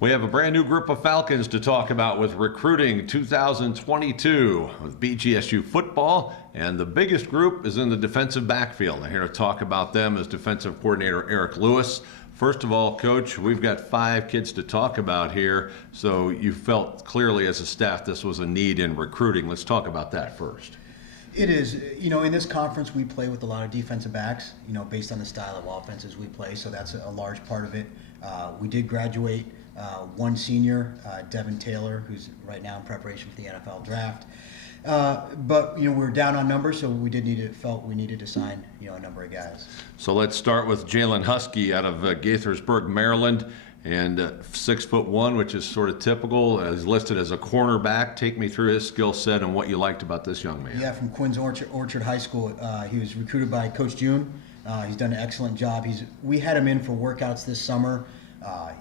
We have a brand new group of Falcons to talk about with recruiting 2022 with BGSU football, and the biggest group is in the defensive backfield. I'm here to talk about them as defensive coordinator Eric Lewis. First of all, Coach, we've got 5 kids to talk about here, so you felt clearly as a staff this was a need in recruiting. Let's talk about that first. It is. In this conference we play with a lot of defensive backs, based on the style of offenses we play, so that's a large part of it. We did graduate one senior, Devin Taylor, who's right now in preparation for the NFL draft. But we're down on numbers, so felt we needed to sign a number of guys. So let's start with Jalen Husky out of Gaithersburg, Maryland, and 6'1", which is sort of typical. He's listed as a cornerback. Take me through his skill set and what you liked about this young man. Yeah, from Quinn's Orchard High School. He was recruited by Coach June. He's done an excellent job. We had him in for workouts this summer.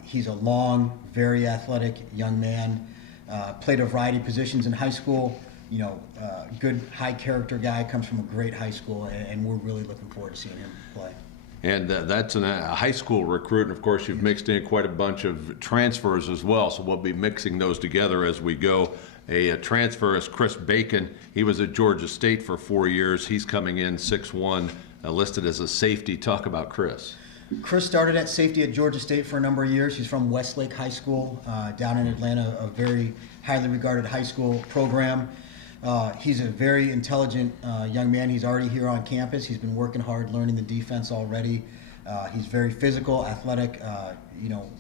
He's a long, very athletic young man. Played a variety of positions in high school. Good high character guy, comes from a great high school, and we're really looking forward to seeing him play. And that's a high school recruit, and of course you've mixed in quite a bunch of transfers as well, so we'll be mixing those together as we go. A transfer is Chris Bacon. He was at Georgia State for 4 years. He's coming in 6'1", listed as a safety. Talk about Chris. Chris started at safety at Georgia State for a number of years. He's from Westlake High School down in Atlanta, a very highly regarded high school program. He's a very intelligent young man. He's already here on campus. He's been working hard, learning the defense already. He's very physical, athletic.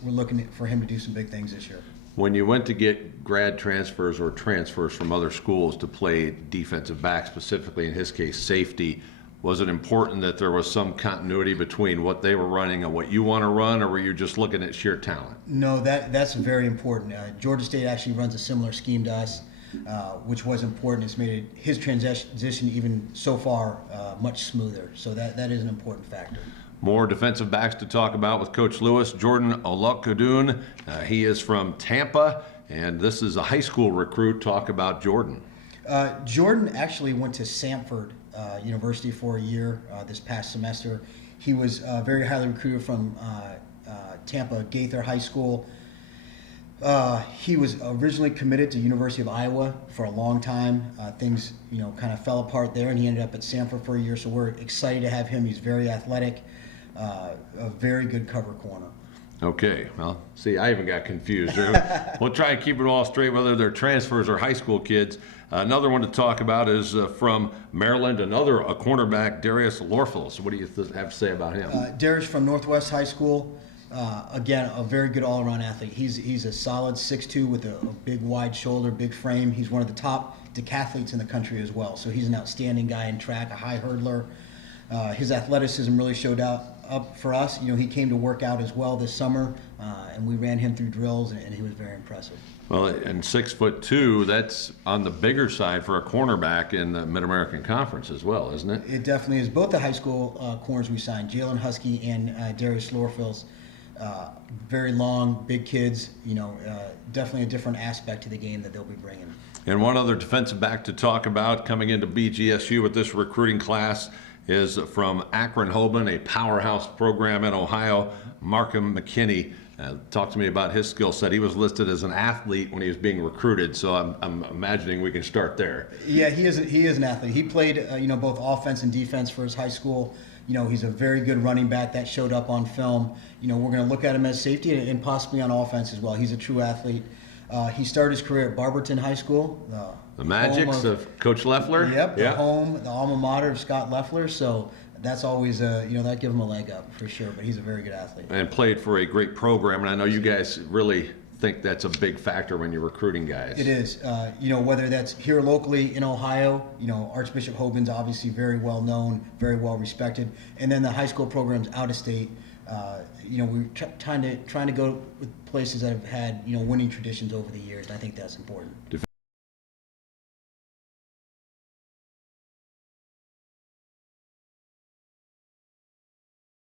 We're looking for him to do some big things this year. When you went to get grad transfers or transfers from other schools to play defensive back, specifically in his case safety, was it important that there was some continuity between what they were running and what you want to run, or were you just looking at sheer talent? No, that's very important. Georgia State actually runs a similar scheme to us, which was important. It's made his transition even so far much smoother. So that is an important factor. More defensive backs to talk about with Coach Lewis. Jordan Olokudun, he is from Tampa, and this is a high school recruit. Talk about Jordan. Jordan actually went to Samford University for a year this past semester. He was very highly recruited from Tampa Gaither High School. He was originally committed to University of Iowa for a long time. Things kind of fell apart there, and he ended up at Samford for a year. So we're excited to have him. He's very athletic, a very good cover corner. Okay, well, see, I even got confused. We'll try and keep it all straight, whether they're transfers or high school kids. Another one to talk about is from Maryland, a cornerback, Darius Lorfels. What do you have to say about him? Darius from Northwest High School. Again, a very good all-around athlete. He's a solid 6'2" with a big, wide shoulder, big frame. He's one of the top decathletes in the country as well. So he's an outstanding guy in track, a high hurdler. His athleticism really showed up for us. He came to work out as well this summer, and we ran him through drills, and he was very impressive. Well, and 6'2", that's on the bigger side for a cornerback in the Mid-American Conference as well, isn't it? It definitely is. Both the high school corners we signed, Jalen Husky and Darius Lorfels, very long, big kids. Definitely a different aspect to the game that they'll be bringing. And one other defensive back to talk about coming into BGSU with this recruiting class is from Akron-Hoban, a powerhouse program in Ohio, Markham McKinney. Talk to me about his skill set. He was listed as an athlete when he was being recruited, so I'm imagining we can start there. Yeah, he is an athlete. He played both offense and defense for his high school. He's a very good running back. That showed up on film. We're going to look at him as safety and possibly on offense as well. He's a true athlete. He started his career at Barberton High School. The Magics of Coach Leffler? Yep, the alma mater of Scott Leffler. So that's always, that gives him a leg up for sure. But he's a very good athlete. And played for a great program. And I know you guys really think that's a big factor when you're recruiting guys. It is. Whether that's here locally in Ohio, Archbishop Hogan's obviously very well known, very well respected. And then the high school programs out of state. We're trying to go with places that have had winning traditions over the years, and I think that's important.